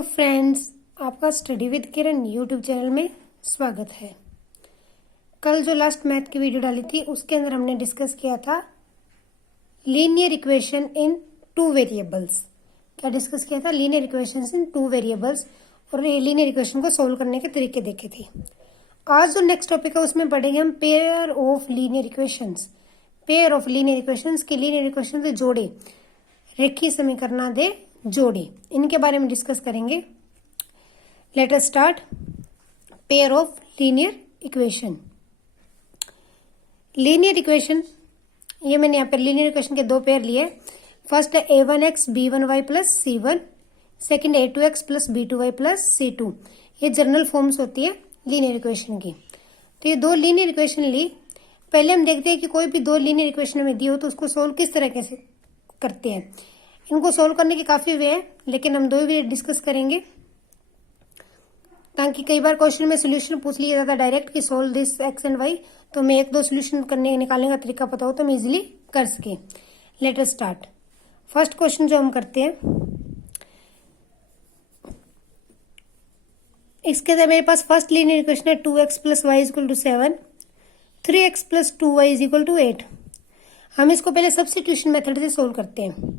Hello friends, आपका study with Kiran YouTube channel में स्वागत है। कल जो लास्ट मैथ की वीडियो डाली थी उसके अंदर हमने डिस्कस किया था linear equation in two variables. क्या डिस्कस किया था? लीनियर इक्वेशंस इन टू वेरिएबल्स, और लीनियर इक्वेशन को सोल्व करने के तरीके देखे थे। आज जो नेक्स्ट टॉपिक है उसमें पढ़ेंगे हम pair of linear equations. Pair of linear equations की लीनियर इक्वेशन से जोड़े, रेखीय समीकरण दे जोड़े, इनके बारे में डिस्कस करेंगे। Let us start. Pair of linear equation. Linear equation, ये मैंने यहाँ पर लीनियर इक्वेशन के दो पेयर लिए। फर्स्ट है a1x b1y plus c1, second a2x plus b2y plus c2। ये जनरल फॉर्म्स होती है लीनियर इक्वेशन की। तो ये दो लीनियर इक्वेशन ली। पहले हम देखते हैं कि कोई भी दो लीनियर इक्वेशन में दी हो तो उसको सोल्व किस तरह से करते हैं। इनको सोल्व करने के काफी वे हैं, लेकिन हम दो वे डिस्कस करेंगे ताकि कई बार क्वेश्चन में सोल्यूशन पूछ लिया जाता है डायरेक्ट कि solve this x and y, तो मैं एक दो सोल्यूशन निकालने का तरीका पता हो तो हम इजीली कर सके। Let us start. First question जो हम करते हैं, इसके अंदर मेरे पास फर्स्ट लीनियर इक्वेशन है 2x plus y equal to 7, 3x plus 2y equal to 8। हम इसको पहले सब्स्टिट्यूशन मेथड से सोल्व करते हैं।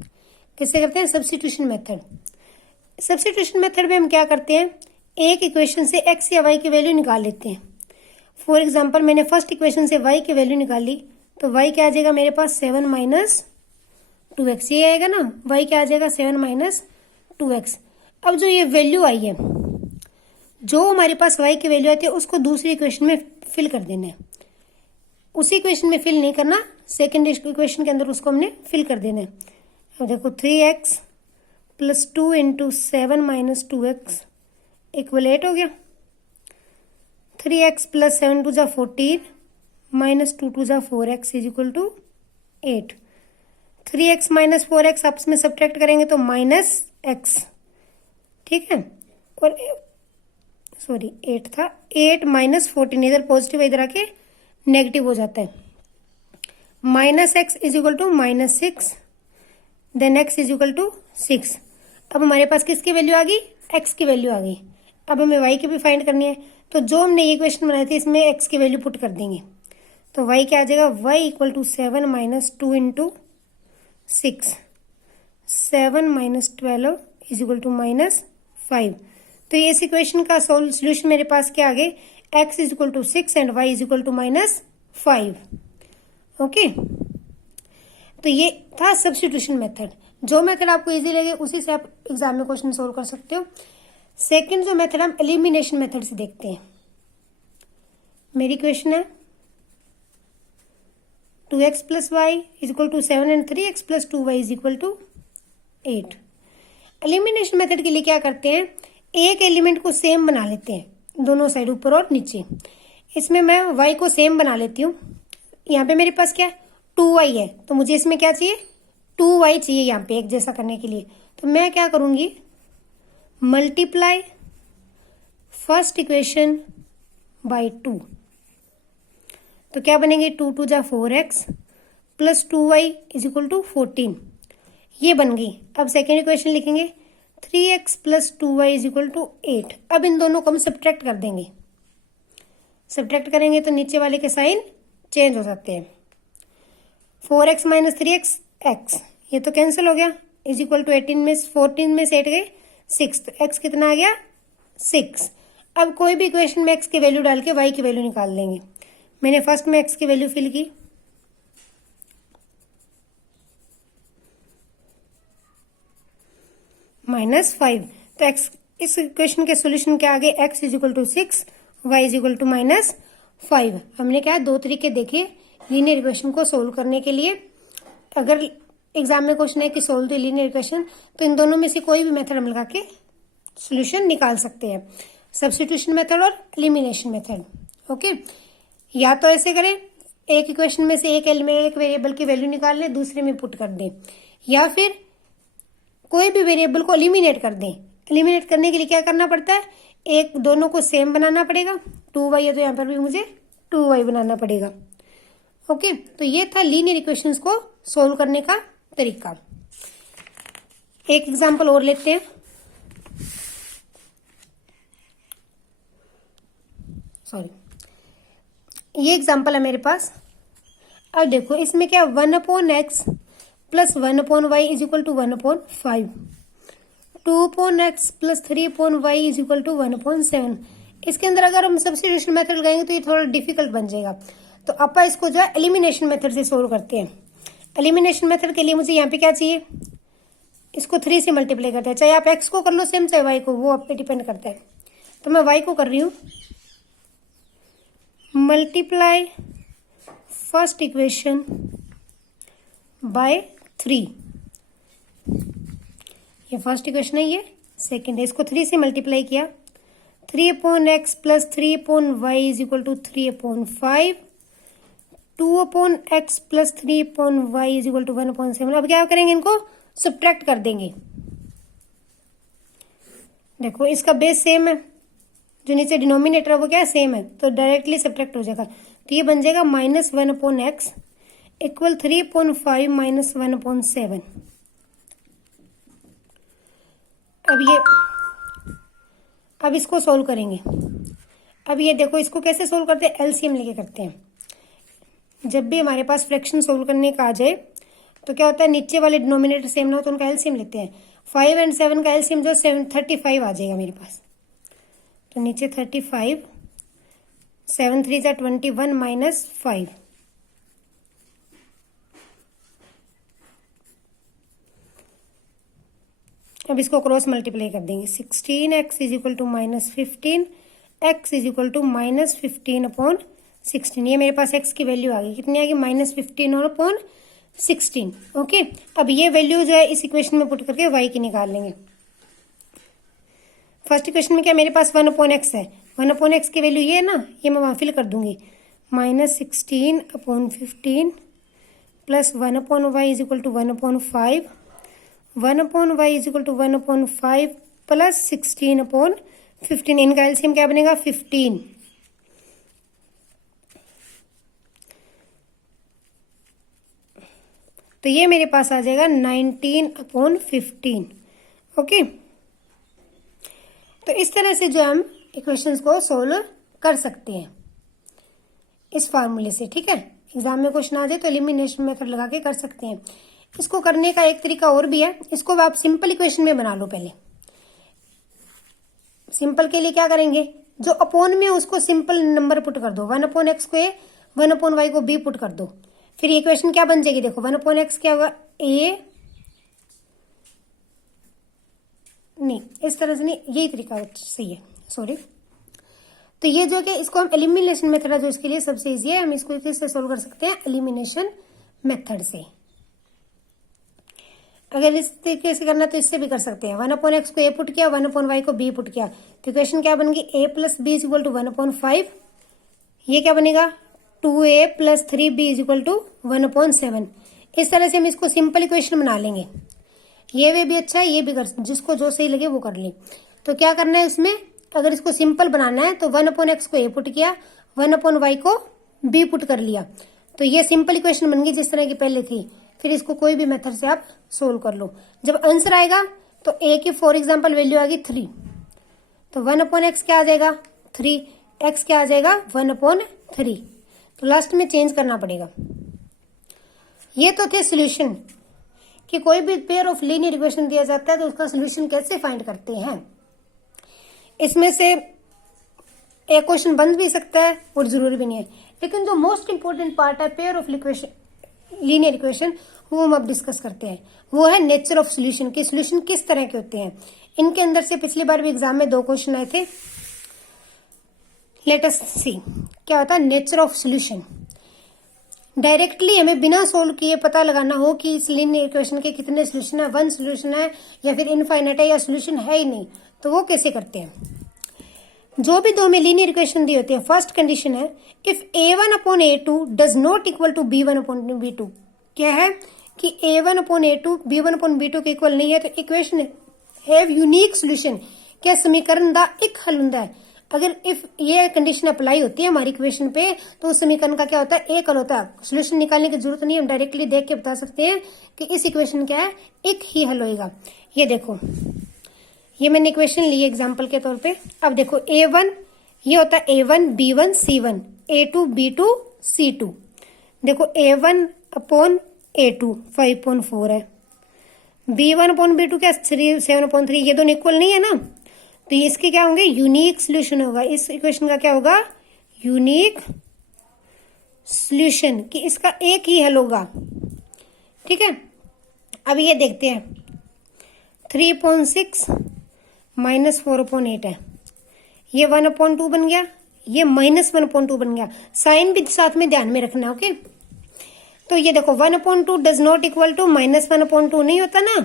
कैसे करते हैं? Substitution method. सब्स्टिट्यूशन मेथड में हम क्या करते हैं, एक इक्वेशन से x या y की वैल्यू निकाल लेते हैं। फॉर एग्जांपल मैंने फर्स्ट इक्वेशन से y की वैल्यू निकाली तो y क्या आ जाएगा मेरे पास 7 माइनस 2x, ये आएगा ना। y क्या आ जाएगा 7 माइनस 2x। अब जो ये वैल्यू आई है, जो हमारे पास y की वैल्यू आती है उसको दूसरी इक्वेशन में फिल कर देना है। उसी इक्वेशन में फिल नहीं करना, सेकेंड इक्वेशन के अंदर उसको हमने फिल कर देना है। अब देखो 3x plus 2 into 7 minus 2x equal 8 हो गया। 3x प्लस 7 टू जा 14 माइनस 2 टू जा 4x is equal to 8। 3x minus 4x आपस में सब्ट्रैक्ट करेंगे तो माइनस x, ठीक है। और सॉरी 8 था, 8 माइनस 14, इधर पॉजिटिव इधर आके नेगेटिव हो जाता है। Minus x is equal to minus 6, then x is equal to 6। अब हमारे पास किसकी वैल्यू आ गई? x की वैल्यू आ गई। अब हमें y की भी फाइंड करनी है, तो जो हमने ये इक्वेशन बनाई थी इसमें x की वैल्यू पुट कर देंगे। तो y क्या आ जाएगा? y equal to 7 minus 2 into 6, 7 minus 12 is equal to minus 5। तो ये इस इक्वेशन का सोल्यूशन मेरे पास क्या आ गए? x is equal to 6 and y is equal to minus 5। Okay, तो ये था सब्स्टिट्यूशन मेथड। जो मेथड आपको इजी लगे उसी से आप एग्जाम में क्वेश्चन सोल्व कर सकते हो। सेकंड जो मेथड हम एलिमिनेशन मेथड से देखते हैं। मेरी क्वेश्चन है 2x plus y is equal to 7 and 3x plus 2y is equal to 8। Elimination method के लिए क्या करते हैं, एक एलिमेंट को सेम बना लेते हैं दोनों साइड, ऊपर और नीचे। इसमें मैं y को सेम बना लेती हूँ। यहाँ पे मेरे पास क्या है? 2y है, तो मुझे इसमें क्या चाहिए? 2y चाहिए यहाँ पे एक जैसा करने के लिए। तो मैं क्या करूंगी, मल्टीप्लाई फर्स्ट इक्वेशन बाय 2। तो क्या बनेंगे? 2 टू जा 4x plus 2y is equal to 14, ये बन गई। अब सेकेंड इक्वेशन लिखेंगे 3x plus 2y is equal to 8। अब इन दोनों को हम सब्ट्रैक्ट कर देंगे। सब्ट्रैक्ट करेंगे तो नीचे वाले के साइन चेंज हो जाते हैं। 4x माइनस 3x x, ये तो कैंसिल हो गया, इज इक्वल टू 18 में 14 में से 8 गए 6, तो x कितना आ गया? 6। अब कोई भी इक्वेशन में x की वैल्यू डाल के y की वैल्यू निकाल लेंगे। मैंने फर्स्ट में x की वैल्यू फिल की, -5। तो x, इस इक्वेशन के सॉल्यूशन क्या आ गए? x is equal to 6, y is equal to -5। हमने क्या दो तरीके देखे लीनियर इक्वेशन को सोल्व करने के लिए। अगर एग्जाम में क्वेश्चन है कि सोल्व द लीनियर इक्वेशन, तो इन दोनों में से कोई भी मेथड हम लगा के सॉल्यूशन निकाल सकते हैं, सब्स्टिट्यूशन मेथड और एलिमिनेशन मेथड। ओके, या तो ऐसे करें, एक इक्वेशन में से एक वेरिएबल की वैल्यू निकाल लें, दूसरे में पुट कर दें, या फिर कोई भी वेरिएबल को एलिमिनेट कर दें। एलिमिनेट करने के लिए क्या करना पड़ता है? एक दोनों को सेम बनाना पड़ेगा। 2y है तो यहाँ पर भी मुझे 2y बनाना पड़ेगा। ओके, तो ये था लीनियर इक्वेशंस को सोल्व करने का तरीका। एक एग्जांपल और लेते हैं। सॉरी, ये एग्जाम्पल है मेरे पास। अब देखो इसमें क्या 1/x plus 1/y is equal to 1/5, 2/x plus 3/y is equal to 1/7। इसके अंदर अगर हम सब्स्टिट्यूशन मेथड लगाएंगे तो ये थोड़ा डिफिकल्ट बन जाएगा, तो अपन इसको जो है एलिमिनेशन मेथड से सोल्व करते हैं। एलिमिनेशन मेथड के लिए मुझे यहाँ पे क्या चाहिए, इसको 3 से मल्टीप्लाई करते हैं, चाहे आप x को कर लो सेम, चाहे y को, वो आप पे डिपेंड करता है। तो मैं y को कर रही हूँ, मल्टीप्लाई फर्स्ट इक्वेशन बाय 3, ये फर्स्ट इक्वेशन है, ये सेकेंड है, इसको 3 से मल्टीप्लाई किया, 3/x plus 3/y is equal to 3/5, 2/x plus 3/y is equal to 1/7। अब क्या करेंगे, इनको सब्ट्रैक्ट कर देंगे। देखो इसका बेस सेम है, जो नीचे डिनोमिनेटर है वो क्या है, सेम है, तो डायरेक्टली सब्ट्रैक्ट हो जाएगा। तो ये बन जाएगा -1/x इक्वल 3/5 माइनस 1/7। अब इसको सोल्व करेंगे। अब ये देखो इसको कैसे सोल्व करते हैं, एलसीएम लेके करते हैं। जब भी हमारे पास फ्रैक्शन सोल्व करने का आ जाए तो क्या होता है, नीचे वाले डिनोमिनेटर सेम ना हो तो उनका एलसीएम लेते हैं। 5 और 7 का एलसीएम जो 35 आ जाएगा मेरे पास। तो नीचे 35, 7 3 जा 21 माइनस 5, अब इसको क्रॉस मल्टीप्लाई कर देंगे। 16x is equal to -15, x is equal to -15/16। ये मेरे पास x की वैल्यू आ गई, कितनी आ गई, -15/16। ओके, अब ये वैल्यू जो है इस इक्वेशन में पुट करके y की निकाल लेंगे। फर्स्ट इक्वेशन में क्या मेरे पास 1/x है, 1/x की वैल्यू ये है ना, ये मैं वहाँ फिल कर दूंगी, -16/15 plus 1/y is equal to 1/5, 1/y is equal to 1/5 plus 16/15। इनका एलसीएम क्या बनेगा, 15। तो ये मेरे पास आ जाएगा 19/15। ओके, तो इस तरह से जो हम इक्वेशंस को सोल्व कर सकते हैं इस फार्मूले से। ठीक है, एग्जाम में क्वेश्चन आ जाए तो एलिमिनेशन मेथड लगा के कर सकते हैं। इसको करने का एक तरीका और भी है, इसको आप सिंपल इक्वेशन में बना लो। पहले सिंपल के लिए क्या करेंगे, जो अपॉन में उसको सिंपल नंबर पुट कर दो, 1/x को a, 1/y को b पुट कर दो, फिर इक्वेशन क्या बन जाएगी, देखो 1/x क्या होगा, a, नहीं इस तरह से नहीं, यही तरीका सही है, सॉरी। तो ये जो कि इसको हम एलिमिनेशन मेथड है जो इसके लिए सबसे इजी है, हम इसको किससे सोल्व कर सकते हैं, एलिमिनेशन मेथड से। अगर इस तरीके से करना तो इससे भी कर सकते हैं। 1/x को a पुट किया, 1/y को b पुट किया, तो इक्वेशन क्या बनेगी, a plus b is equal to 1/5। ये क्या बनेगा, 2a plus 3b is equal to 1/7। इस तरह से हम इसको सिंपल इक्वेशन बना लेंगे। ये वे भी अच्छा है, ये भी कर, जिसको जो सही लगे वो कर ले। तो क्या करना है इसमें, अगर इसको सिंपल बनाना है तो 1/x को a पुट किया, 1/y को b पुट कर लिया, तो ये सिंपल इक्वेशन बन गई जिस तरह की पहले थी। फिर इसको कोई भी मेथड से आप सोल्व कर लो। जब आंसर आएगा तो a की फॉर एग्जाम्पल वैल्यू आ गई 3, तो 1/x क्या आ जाएगा, 3, x क्या आ जाएगा 1/3, तो लास्ट में चेंज करना पड़ेगा। ये तो थे सोल्यूशन कि कोई भी पेयर ऑफ लीनियर इक्वेशन दिया जाता है तो उसका सोल्यूशन कैसे फाइंड करते हैं। इसमें से एक क्वेश्चन बन भी सकता है और जरूरी भी नहीं है, लेकिन जो मोस्ट इंपोर्टेंट पार्ट है पेयर ऑफ लीनियर इक्वेशन, वो हम अब डिस्कस करते हैं। वो है नेचर ऑफ सोल्यूशन, कि सोल्यूशन किस तरह के होते हैं। इनके अंदर से पिछली बार भी एग्जाम में 2 क्वेश्चन आए थे। लेट अस सी क्या होता है नेचर ऑफ सोल्यूशन। डायरेक्टली हमें बिना सोल्व किए पता लगाना हो कि इस लीनियर इक्वेशन के कितने सोल्यूशन है, 1 सोल्यूशन है या फिर इनफाइनाइट है या सोल्यूशन है ही नहीं, तो वो कैसे करते हैं। जो भी 2 में लीनियर इक्वेशन दी होती है, फर्स्ट कंडीशन है if a1/a2 does not equal to b1/b2। क्या है कि a1/a2 b1/b2 के इक्वल नहीं है तो इक्वेशन हैव यूनिक सोल्यूशन। क्या समीकरण का एक हल होता है। अगर इफ ये कंडीशन अप्लाई होती है हमारी इक्वेशन पे तो उस समीकरण का क्या होता है, एक हल होता है। सोल्यूशन निकालने की जरूरत नहीं, हम डायरेक्टली देख के बता सकते हैं कि इस इक्वेशन क्या है, एक ही हल होएगा। ये देखो, ये मैंने इक्वेशन ली एग्जाम्पल के तौर पे। अब देखो a1 ये होता है A1 B1 C1, A2 B2 C2। देखो A1 अपॉन A2 5.4 है, B1 अपॉन B2 क्या 7.3, ये दोनों इक्वल नहीं है ना, तो ये इसके क्या होंगे, यूनिक सोल्यूशन होगा। इस इक्वेशन का क्या होगा, यूनिक सोल्यूशन, कि इसका एक ही हल होगा। ठीक है, अब ये देखते हैं 3.6 माइनस 4/8 है, ये 1/2 बन गया, ये -1/2 बन गया। साइन भी साथ में ध्यान में रखना, ओके। तो ये देखो 1/2 डज नॉट इक्वल टू -1/2 नहीं होता ना,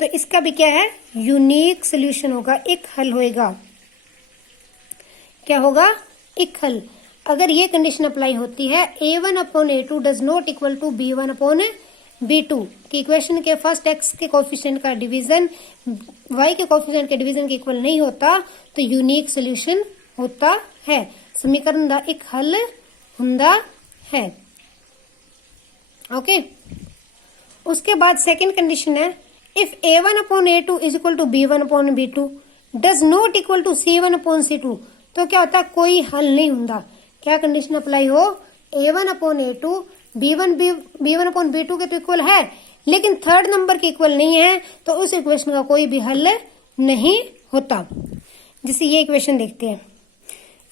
तो इसका भी क्या है, यूनिक सोल्यूशन होगा, एक हल होएगा। क्या होगा, एक हल। अगर ये कंडीशन अप्लाई होती है A1/A2 does not equal to B1/B2 की इक्वेशन के फर्स्ट एक्स के कोफिशिएंट का डिवीजन y के कोफिशिएंट के डिवीजन के इक्वल नहीं होता, तो यूनिक सोल्यूशन होता है, समीकरण का एक हल हुंदा है। ओके, उसके बाद सेकंड कंडीशन है if A1/A2 is equal to B1/B2 does not equal to C1/C2, तो क्या होता है, कोई हल नहीं हुंदा। क्या कंडीशन अप्लाई हो, A1/A2 B1/B2 के तो इक्वल है, लेकिन थर्ड नंबर के इक्वल नहीं है, तो उस इक्वेशन का कोई भी हल नहीं होता। जिसे ये इक्वेशन देखते हैं,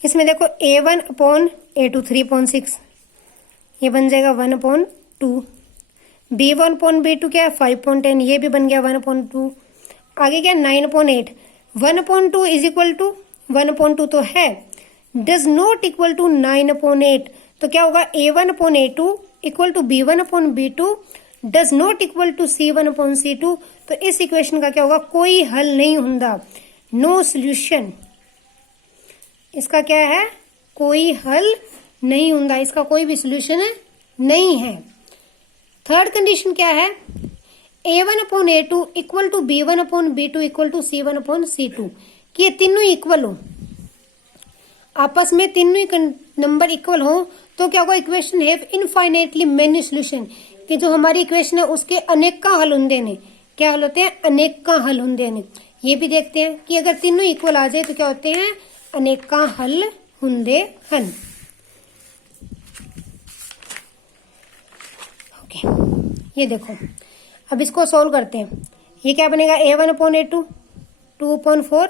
इसमें देखो A1/A2 3.6, ये बन जाएगा 1/2, B1/B2 क्या है 5.10, ये भी बन गया 1/2, आगे क्या 9.8, 1/2 इज इक्वल टू 1/2 तो है, डज नॉट इक्वल टू 9/8, तो क्या होगा A1/A2 equal to B1/B2 does not equal to C1/C2, तो इस इक्वेशन का क्या होगा, कोई हल नहीं हुंदा, नो सोल्यूशन। इसका क्या है, कोई हल नहीं हुंदा, इसका कोई भी सोल्यूशन नहीं है। थर्ड कंडीशन क्या है, A1/A2 equal to B1/B2 equal to C1/C2, कि ये तीनों इक्वल हो, आपस में तीनों ही नंबर इक्वल हो, तो क्या होगा, equation have infinitely many solution, कि जो हमारी इक्वेशन है उसके अनेक का हल होंगे ने। क्या हल होते हैं, अनेक का हल होंगे ने। ये भी देखते हैं कि अगर तीनों इक्वल आ जाए तो क्या होते हैं, अनेक का हल होंगे हन। ओके, ये देखो अब इसको सोल्व करते हैं। ये क्या बनेगा, A1/A2 2.4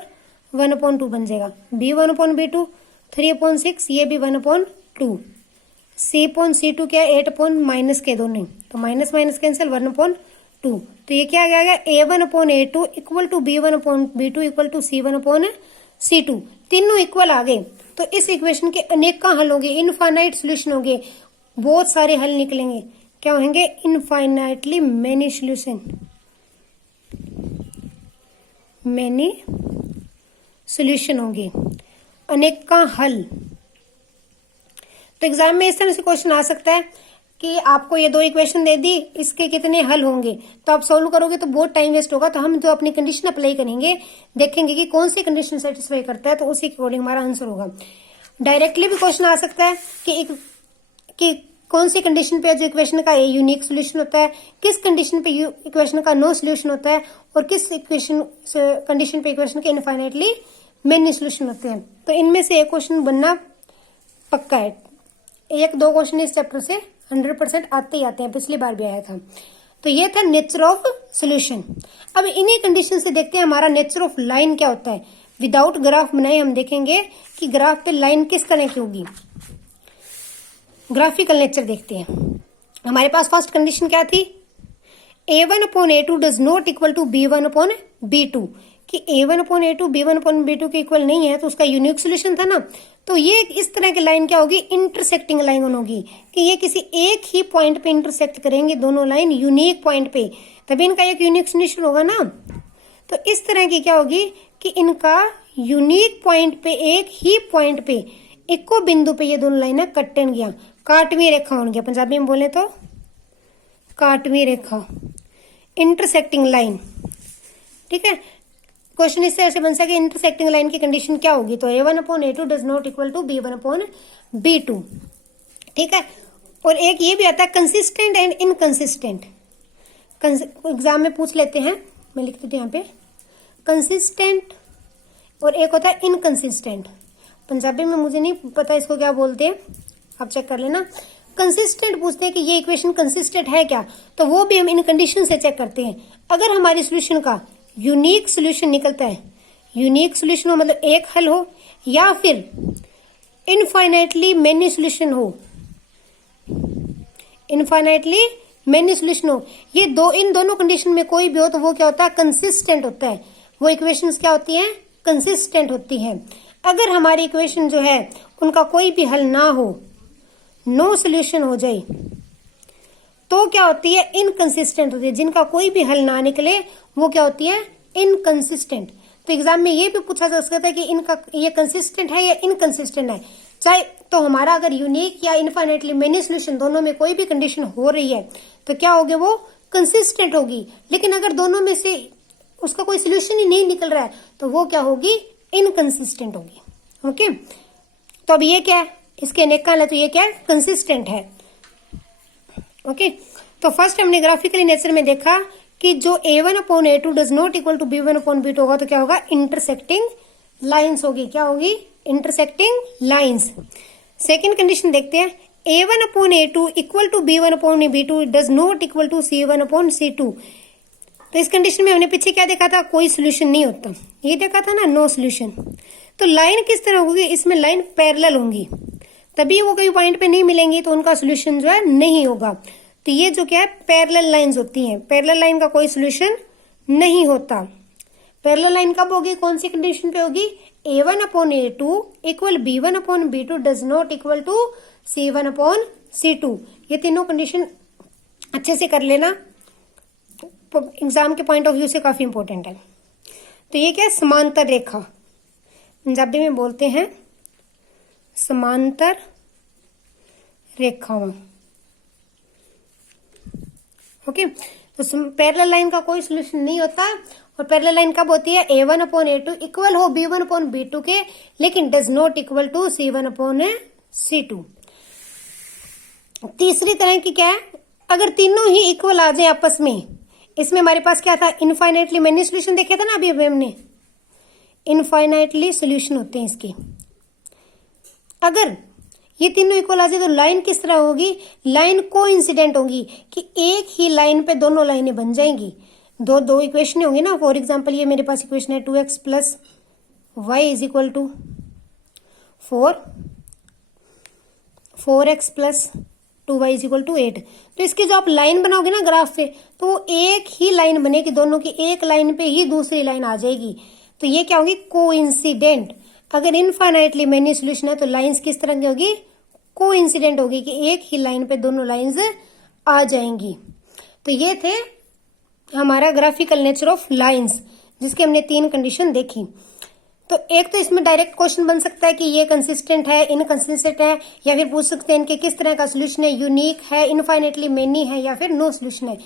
1/2 बन जाएगा, B1/B2 3.6, ये भी 1/2, C/C2 क्या 8 माइनस के दो नहीं, तो माइनस माइनस कैंसिल 1/2, तो ये क्या आ गया A1/A2 equal to B1/B2 equal to C1/C2, तीनों इक्वल आ गए, तो इस इक्वेशन के अनेक का हल होंगे, इनफाइनाइट सोल्यूशन होंगे, बहुत सारे हल निकलेंगे। क्या होंगे, infinitely many solution, many solution होंगे, अनेक का हल। तो एग्जाम में इस तरह से क्वेश्चन आ सकता है कि आपको ये दो इक्वेशन दे दी, इसके कितने हल होंगे, तो आप सॉल्व करोगे तो बहुत टाइम वेस्ट होगा। तो हम जो अपनी कंडीशन अप्लाई करेंगे, देखेंगे कि कौन सी कंडीशन सेटिस्फाई करता है, तो उसी के अकॉर्डिंग हमारा आंसर होगा। डायरेक्टली भी क्वेश्चन आ सकता है कि कौन सी कंडीशन पे जो इक्वेशन का यूनिक सोल्यूशन होता है, किस कंडीशन पे इक्वेशन का नो सोल्यूशन होता है, और किस कंडीशन पे इक्वेशन के इनफाइनाइटली मेनी सोल्यूशन होते हैं। तो इनमें से एक क्वेश्चन बनना पक्का है। एक दो क्वेश्चन इस चैप्टर से 100% आते ही आते हैं, पिछली बार भी आया था। तो ये था नेचर ऑफ सोल्यूशन। अब इन्हीं कंडीशन से देखते हैं हमारा नेचर ऑफ लाइन क्या होता है। विदाउट ग्राफ बनाए हम देखेंगे कि ग्राफ पे लाइन किस तरह की होगी। ग्राफिकल नेचर देखते हैं। हमारे पास फर्स्ट कंडीशन क्या थी, A1/A2 does not equal to B1/B2, कि A1/A2 B1/B2 के इक्वल नहीं है, तो उसका यूनिक सोल्यूशन था ना। तो ये इस तरह की लाइन क्या होगी, इंटरसेक्टिंग लाइन होगी, कि ये किसी एक ही पॉइंट पे इंटरसेक्ट करेंगे दोनों लाइन, यूनिक पॉइंट पे, तभी इनका एक यूनिक सोल्यूशन होगा ना। तो इस तरह की क्या होगी कि इनका यूनिक पॉइंट पे, एक ही पॉइंट पे, इको बिंदु पे ये दोनों लाइनें कटन गया, काटवी रेखा होंगी, पंजाबी में बोले तो काटवी रेखा, इंटरसेक्टिंग लाइन। ठीक है, क्वेश्चन इस तरह से बन सके, इंटरसेक्टिंग लाइन की कंडीशन क्या होगी, तो A1/A2 does not equal to B1/B2। ठीक है, और एक ये भी आता है कंसिस्टेंट एंड इनकंसिस्टेंट। एग्जाम में पूछ लेते हैं, मैं लिख देती हूँ यहाँ पे, कंसिस्टेंट और एक होता है इनकंसिस्टेंट। पंजाबी में मुझे नहीं पता इसको क्या बोलते हैं, आप चेक कर लेना। कंसिस्टेंट पूछते हैं कि ये इक्वेशन कंसिस्टेंट है क्या, तो वो भी हम इन कंडीशन से चेक करते हैं। अगर हमारे सोल्यूशन का यूनिक सोल्यूशन निकलता है, यूनिक सोल्यूशन हो मतलब एक हल हो, या फिर इनफाइनाइटली मेनी सोल्यूशन हो, इनफाइनाइटली मेनी सोल्यूशन हो, ये इन दोनों कंडीशन में कोई भी हो तो वो क्या होता है, कंसिस्टेंट होता है। वो इक्वेशंस क्या होती हैं, कंसिस्टेंट होती हैं। अगर हमारी इक्वेशन जो है उनका कोई भी हल ना हो, नो सोल्यूशन हो जाए, तो क्या होती है, इनकंसिस्टेंट होती है। जिनका कोई भी हल ना निकले वो क्या होती है, इनकंसिस्टेंट। तो एग्जाम में ये भी पूछा जा सकता है कि इनका ये कंसिस्टेंट है या इनकंसिस्टेंट है। चाहे तो हमारा अगर यूनिक या इनफाइनाइटली मेनी सोल्यूशन दोनों में कोई भी कंडीशन हो रही है तो क्या होगी, वो कंसिस्टेंट होगी। लेकिन अगर दोनों में से उसका कोई सोल्यूशन ही नहीं निकल रहा है तो वो क्या होगी, इनकंसिस्टेंट होगी। ओके, तो अब ये क्या है, इसके अनेक काल है, तो ये क्या है, कंसिस्टेंट है। ओके, तो फर्स्ट हमने ग्राफिकली नेचर में देखा कि जो a1/a2 does not equal to b1/b2 होगा तो क्या होगा, इंटरसेक्टिंग लाइंस होगी। क्या होगी, इंटरसेक्टिंग लाइंस। सेकेंड कंडीशन देखते हैं, a1/a2 equal to b1/b2 does not equal to c1/c2। तो इस कंडीशन में हमने पीछे क्या देखा था, कोई सोल्यूशन नहीं होता, ये देखा था ना, नो सोल्यूशन। तो लाइन किस तरह होगी, इसमें लाइन पैरेलल होंगी, तभी वो कई पॉइंट पे नहीं मिलेंगी तो उनका सोल्यूशन जो है नहीं होगा। तो ये जो क्या है, पैरेलल लाइंस होती हैं। पैरेलल लाइन का कोई सोल्यूशन नहीं होता। पैरेलल लाइन कब होगी, कौन सी कंडीशन पे होगी, a1/a2 equal b1/b2 does not equal to c1/c2। ये तीनों कंडीशन अच्छे से कर लेना, एग्जाम के पॉइंट ऑफ व्यू से काफी इंपॉर्टेंट है। तो ये क्या है, समांतर रेखा, पंजाबी में बोलते हैं समांतर रेखाओं। ओके, तो पैरेलल लाइन का कोई सोल्यूशन नहीं होता। और पैरेलल लाइन कब होती है, a1/a2 इक्वल हो b1/b2 के, लेकिन does not equal to c1/c2। तीसरी तरह की क्या है, अगर तीनों ही इक्वल आ जाए आपस में, इसमें हमारे पास क्या था, इनफाइनाइटली मेनी सोल्यूशन देखे थे ना अभी हमने, इनफाइनाइटली सोल्यूशन होते हैं इसके। अगर ये तीनों इक्वल आ जाए तो लाइन किस तरह होगी, लाइन कोइंसिडेंट होगी, कि एक ही लाइन पे दोनों लाइनें बन जाएंगी। दो इक्वेशन होंगी ना। फॉर एग्जांपल ये मेरे पास इक्वेशन है 2x plus y is equal to 4x plus 2y is equal to 8। तो इसकी जो आप लाइन बनाओगे ना ग्राफ पे, तो एक ही लाइन बनेगी, दोनों की एक लाइन पे ही दूसरी लाइन आ जाएगी। तो ये क्या होगी, कोइंसिडेंट। अगर इनफाइनाइटली मेनी सोल्यूशन है तो लाइंस किस तरह की होगी, कोइंसिडेंट होगी, कि एक ही लाइन पे दोनों लाइंस आ जाएंगी। तो ये थे हमारा ग्राफिकल नेचर ऑफ लाइंस, जिसके हमने 3 कंडीशन देखी। तो एक तो इसमें डायरेक्ट क्वेश्चन बन सकता है कि ये कंसिस्टेंट है, इनकंसिस्टेंट है, या फिर पूछ सकते हैं इनके किस तरह का सोल्यूशन है, यूनिक है, इनफाइनाइटली मेनी है, या फिर नो सोल्यूशन है।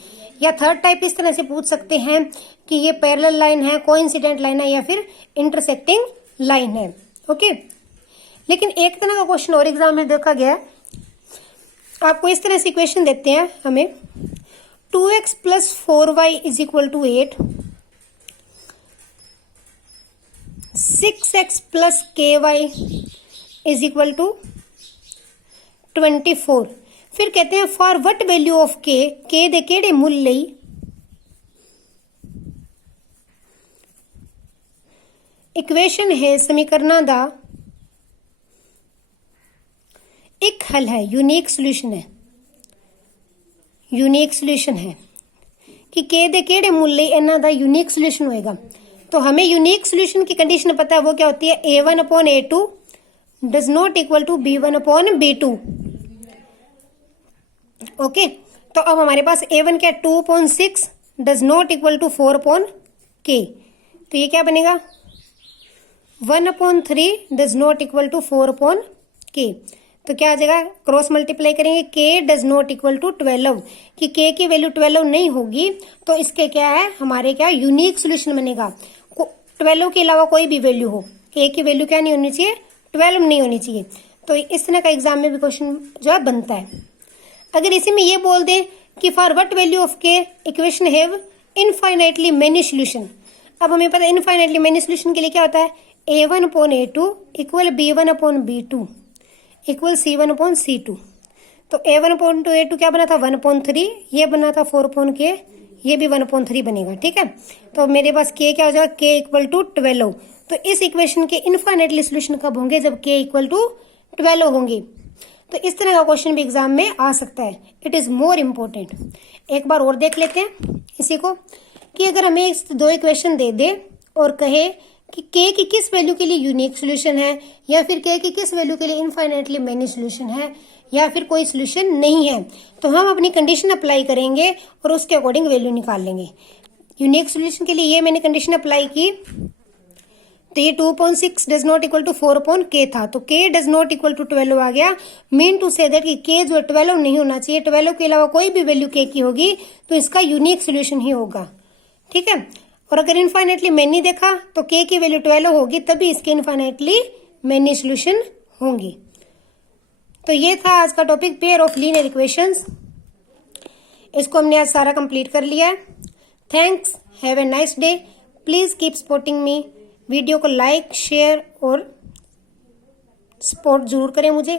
या थर्ड टाइप इस तरह से पूछ सकते हैं कि ये पैरेलल लाइन है, कोइंसिडेंट लाइन है, या फिर इंटरसेक्टिंग लाइन है। ओके, लेकिन एक तरह का क्वेश्चन और एग्जाम में देखा गया है, आपको इस तरह से इक्वेशन देते हैं हमें 2x plus 4y is equal to 8, 6x plus ky is equal to 24। फिर कहते हैं फॉर वट वैल्यू ऑफ के दे केड़े मूल्य ਲਈ इक्वेशन है समीकरणों का एक हल है, यूनिक सोल्यूशन है, यूनिक सोल्यूशन है कि के दे केड़े मूल्य इन्हां दा यूनिक सोल्यूशन होएगा। तो हमें यूनिक सोल्यूशन की कंडीशन पता है, वो क्या होती है, a1/a2 does not equal to b1/b2। Okay, तो अब हमारे पास a1 क्या, 2/6 does not equal to 4/k। तो ये क्या बनेगा, 1/3 does not equal to 4/k। तो क्या आ जाएगा, क्रॉस मल्टीप्लाई करेंगे, k does not equal to 12, कि k की वैल्यू 12 नहीं होगी तो इसके क्या है, हमारे क्या यूनिक सोल्यूशन बनेगा। 12 के अलावा कोई भी वैल्यू हो, k की वैल्यू क्या नहीं होनी चाहिए, 12 नहीं होनी चाहिए। तो इस तरह का एग्जाम में भी क्वेश्चन जो है बनता है। अगर इसी में ये बोल दें कि for what value of k equation have infinitely many solution. अब हमें पता है इनफाइनाइटली मेनी सोल्यूशन के लिए क्या होता है, A1 upon A2 equal B1 upon B2 equal C1 upon C2। तो A1 अपॉन टू A2 क्या बना था 1/3, ये बना था 4/k, ये भी 1/3 बनेगा। ठीक है, तो मेरे पास k क्या हो जाएगा k इक्वल टू 12। तो इस इक्वेशन के इनफाइनाइटली सोल्यूशन कब होंगे, जब k इक्वल टू 12 होंगे। तो इस तरह का क्वेश्चन भी एग्जाम में आ सकता है। It is more important. एक बार और देख लेते हैं इसी को, कि अगर हमें इस दो इक्वेशन दे दे और कहे कि k की किस वैल्यू के लिए यूनिक सोल्यूशन है, या फिर k की किस वैल्यू के लिए इनफाइनाइटली मेनी सोल्यूशन है, या फिर कोई सोल्यूशन नहीं है, तो हम अपनी कंडीशन अप्लाई करेंगे और उसके अकॉर्डिंग वैल्यू निकाल लेंगे। यूनिक सोल्यूशन के लिए ये मैंने कंडीशन अप्लाई की, तो ये 2/6 does not equal to 4/k था, तो k does not equal to 12 आ गया। मीन टू से दैट कि k जो है 12 नहीं होना चाहिए, 12 के अलावा कोई भी वैल्यू k की होगी तो इसका यूनिक सोल्यूशन ही होगा। ठीक है, और अगर इनफाइनाइटली मैनी देखा तो k की वैल्यू 12 होगी, तभी इसके इनफाइनाइटली मैनी सोल्यूशन होंगी। तो ये था आज का topic, pair of linear equations. इसको हमने आज सारा कंप्लीट कर लिया है। Thanks, have a nice day, please keep supporting me. Video को लाइक शेयर और सपोर्ट जरूर करें मुझे।